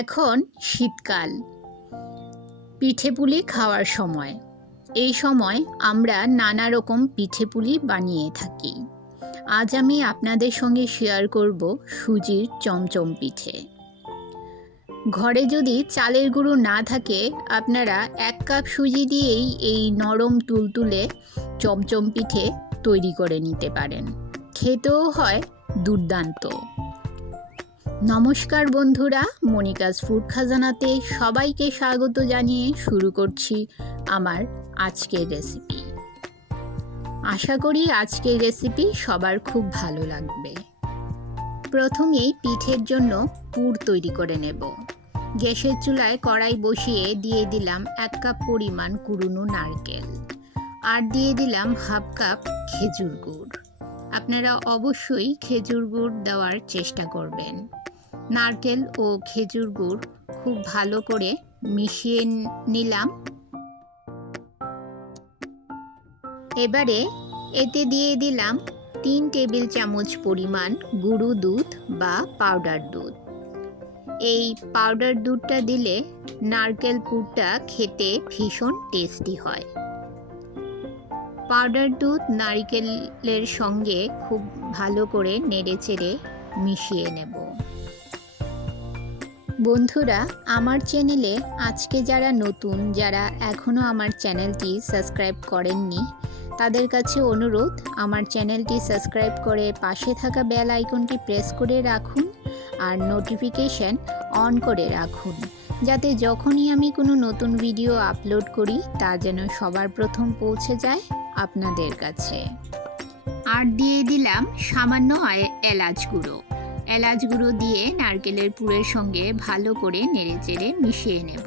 এখন শীতকাল, পিঠেপুলি খাওয়ার সময়। এই সময় আমরা নানা রকম পিঠেপুলি বানিয়ে থাকি। আজ আমি আপনাদের সঙ্গে শেয়ার করব সুজির চমচম পিঠে। ঘরে যদি চালের গুঁড়ো না থাকে, আপনারা 1 কাপ সুজি দিয়েই এই নরম তুলতুলে চমচম পিঠে তৈরি করে নিতে পারেন। খেতেও হয় দুর্দান্ত। নমস্কার বন্ধুরা, মনিকাস ফুড খাজানাতে সবাইকে স্বাগত জানিয়ে শুরু করছি আমার আজকের রেসিপি। আশা করি আজকের রেসিপি সবার খুব ভালো লাগবে। প্রথমেই পিঠের জন্য পুর তৈরি করে নেব। গ্যাসের চুলায় কড়াই বসিয়ে দিয়ে দিলাম 1 কাপ পরিমাণ কুড়ুনো নারকেল, আর দিয়ে দিলাম 1/2 কাপ খেজুর গুড়। আপনারা অবশ্যই খেজুর গুড় দেওয়ার চেষ্টা করবেন। নারকেল ও খেজুর গুড় খুব ভালো করে মিশিয়ে নিলাম। এবারে এতে দিয়ে দিলাম 3 টেবিল চামচ পরিমাণ গুঁড়ো দুধ বা পাউডার দুধ। এই পাউডার দুধটা দিলে নারকেল পুরটা খেতে ভীষণ টেস্টি হয়। পাউডার দুধ নারকেলের সঙ্গে খুব ভালো করে নেড়েচেড়ে মিশিয়ে নেব। বন্ধুরা, আমার চ্যানেলে আজকে যারা নতুন, যারা এখনও আমার চ্যানেলটি সাবস্ক্রাইব করেননি, তাদের কাছে অনুরোধ, আমার চ্যানেলটি সাবস্ক্রাইব করে পাশে থাকা বেল আইকনটি প্রেস করে রাখুন আর নোটিফিকেশন অন করে রাখুন, যাতে যখনই আমি কোনো নতুন ভিডিও আপলোড করি তা যেন সবার প্রথম পৌঁছে যায় আপনাদের কাছে। আর দিয়ে দিলাম সামান্য এলাচ গুঁড়ো। এলাচ গুঁড়ো দিয়ে নারকেলের পুরের সঙ্গে ভালো করে নেড়েচেড়ে মিশিয়ে নেব।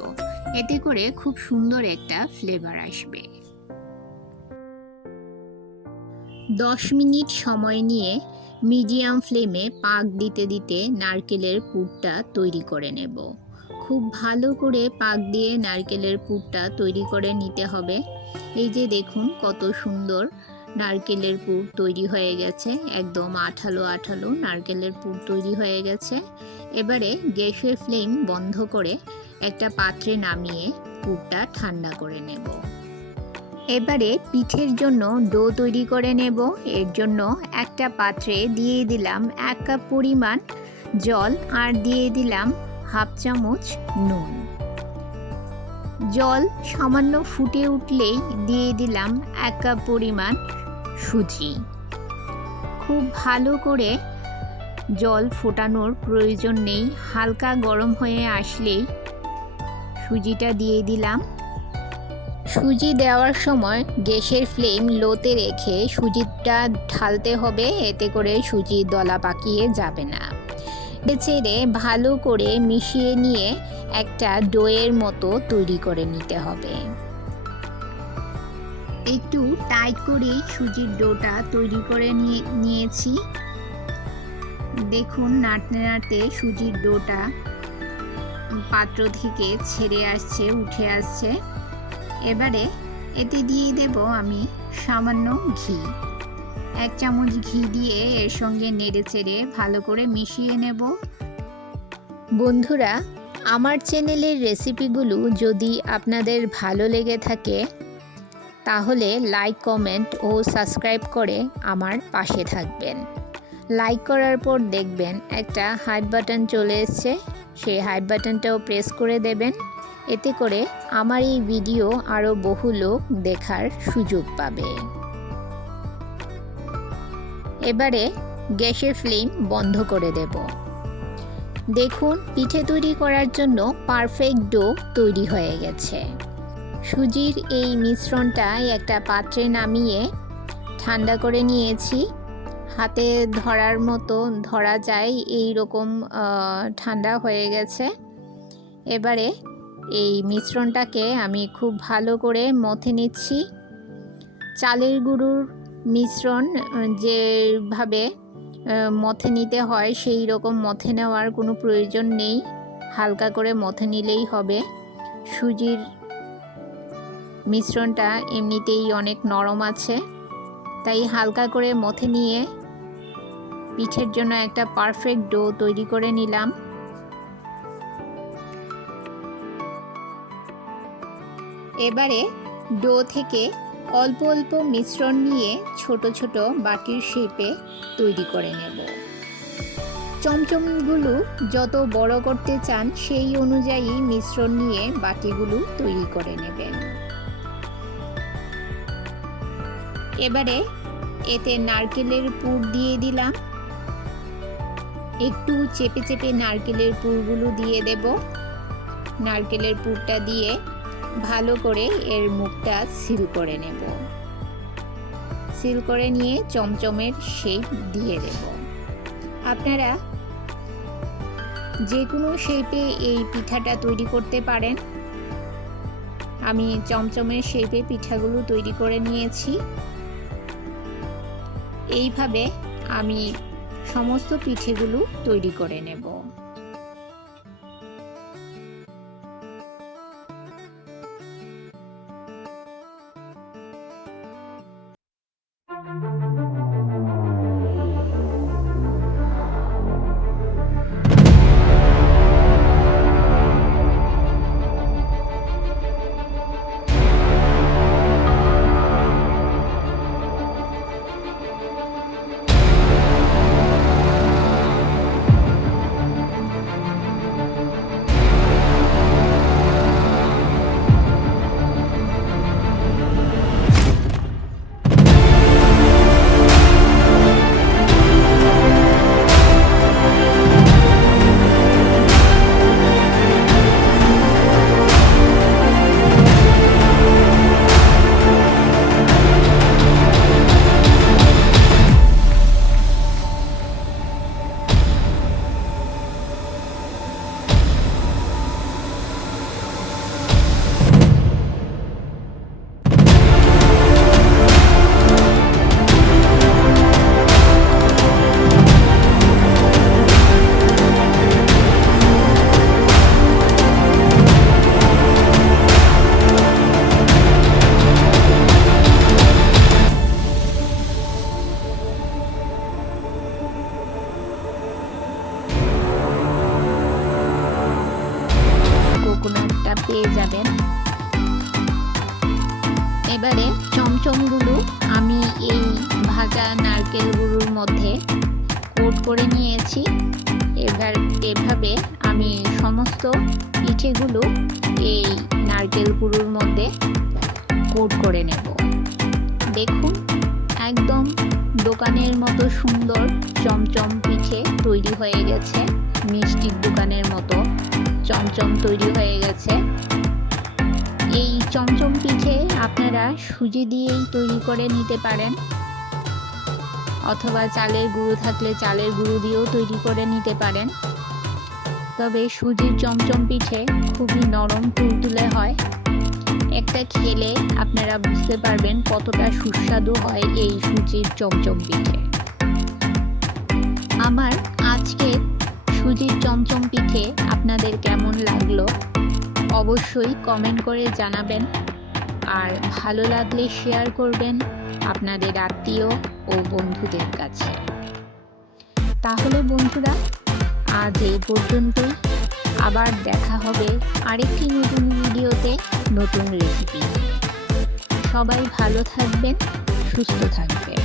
এতে করে খুব সুন্দর একটা ফ্লেভার আসবে। 10 মিনিট সময় নিয়ে মিডিয়াম ফ্লেমে পাক দিতে দিতে নারকেলের পুরটা তৈরি করে নেব। খুব ভালো করে পাক দিয়ে নারকেলের পুরটা তৈরি করে নিতে হবে। এই যে দেখুন কত সুন্দর নারকেলের পুর তৈরি হয়ে গেছে, একদম আঠালো আঠালো নারকেলের পুর তৈরি হয়ে গেছে। এবারে গ্যাসের ফ্লেম বন্ধ করে একটা পাত্রে নামিয়ে পুরটা ঠান্ডা করে নেব। এবারে পিঠের জন্য ডো তৈরি করে নেব। এর জন্য একটা পাত্রে দিয়ে দিলাম 1 কাপ পরিমাণ জল, আর দিয়ে দিলাম 1/2 চামচ নুন। জল সামান্য ফুটে উঠলেই দিয়ে দিলাম 1 কাপ পরিমাণ সুজি। খুব ভালো করে জল ফোটানোর প্রয়োজন নেই, হালকা গরম হয়ে আসলেই সুজিটা দিয়ে দিলাম। সুজি দেওয়ার সময় গ্যাসের ফ্লেম লোতে রেখে সুজিটা ঢালতে হবে, এতে করে সুজি দলা পাকিয়ে যাবে না। নেড়েচেড়ে ভালো করে মিশিয়ে নিয়ে একটা ডোয়ের মতো তৈরি করে নিতে হবে। একটু টাইট করেই সুজির ডোটা তৈরি করে নিয়েছি। দেখুন নাড়তে নাড়তে সুজির ডোটা পাত্র থেকে ছেড়ে আসছে, উঠে আসছে। এবারে এতে দিয়ে দেব আমি সামান্য ঘি। 1 চামচ ঘি দিয়ে এর সঙ্গে নেড়েচেড়ে ভালো করে মিশিয়ে নেব। বন্ধুরা, আমার চ্যানেলের রেসিপিগুলো যদি আপনাদের ভালো লেগে থাকে তাহলে লাইক, কমেন্ট ও সাবস্ক্রাইব করে আমার পাশে থাকবেন। লাইক করার পর দেখবেন একটা হার্ট বাটন চলে এসছে, সেই হার্ট বাটনটাও প্রেস করে দেবেন। এতে করে আমার এই ভিডিও আরও বহু লোক দেখার সুযোগ পাবে। এবারে গ্যাসের ফ্লেম বন্ধ করে দেব। দেখুন পিঠে তৈরি করার জন্য পারফেক্ট ডো তৈরি হয়ে গেছে। সুজির এই মিশ্রণটা একটা পাত্রে নামিয়ে ঠান্ডা করে নিয়েছি। হাতে ধরার মতো ধরা যায় এই রকম ঠান্ডা হয়ে গেছে। এবারে এই মিশ্রণটাকে আমি খুব ভালো করে মথে নিচ্ছি। চালের গুঁড়োর মিশ্রণ যেভাবে মথে নিতে হয় সেই রকম মথে নেওয়ার কোনো প্রয়োজন নেই, হালকা করে মথে নিলেই হবে। সুজির মিশ্রণটা এমনিতেই অনেক নরম আছে, তাই হালকা করে মথে নিয়ে পিঠের জন্য একটা পারফেক্ট ডো তৈরি করে নিলাম। এবারে ডো থেকে অল্প অল্প মিশ্রণ নিয়ে ছোট ছোট বাটির শেপে তৈরি করে নেব। চমচমগুলো যত বড় করতে চান সেই অনুযায়ী মিশ্রণ নিয়ে বাটিগুলো তৈরি করে নেবেন। এবারে এতে নারকেলের পুর দিয়ে দিলাম। একটু চেপে চেপে নারকেলের পুরগুলো দিয়ে দেব। নারকেলের পুরটা দিয়ে ভালো করে এর মুখটা সিল করে নেব। সিল করে নিয়ে চমচমের শেপ দিয়ে দেব। আপনারা যে কোনো শেপে এই পিঠাটা তৈরি করতে পারেন। আমি চমচমের শেপে পিঠাগুলো তৈরি করে নিয়েছি। এইভাবে আমি সমস্ত পিঠেগুলো তৈরি করে নেব। কোকোনাটটা পেয়ে যাবেন। এবারে চমচমগুলো আমি এই ভাজা নারকেল গুঁড়োর মধ্যে কোট করে নিয়েছি। এবার এভাবে আমি সমস্ত পিঠেগুলো এই নারকেল গুঁড়োর মধ্যে কোট করে নেব। দেখুন একদম দোকানের মতো সুন্দর চমচম পিঠে তৈরি হয়ে গেছে। মিষ্টির দোকানের মতো চমচম তৈরি হয়ে গেছে। এই চমচম পিঠে আপনারা সুজি দিয়েই তৈরি করে নিতে পারেন, অথবা চালের গুঁড়ো থাকলে চালের গুঁড়ো দিয়েও তৈরি করে নিতে পারেন। তবে সুজির চমচম পিঠে খুবই নরম তুলতুলে হয়। একটা খেলে আপনারা বুঝতে পারবেন কতটা সুস্বাদু হয় এই সুজির চমচম পিঠে। আমার আজকের সুজির চমচম পিঠে আপনাদের কেমন লাগলো অবশ্যই কমেন্ট করে জানাবেন, আর ভালো লাগলে শেয়ার করবেন আপনাদের আত্মীয় ও বন্ধুদের কাছে। তাহলে বন্ধুরা আজ এই পর্যন্তই। আবার দেখা হবে আরেকটি নতুন ভিডিওতে নতুন রেসিপি। সবাই ভালো থাকবেন, সুস্থ থাকবেন।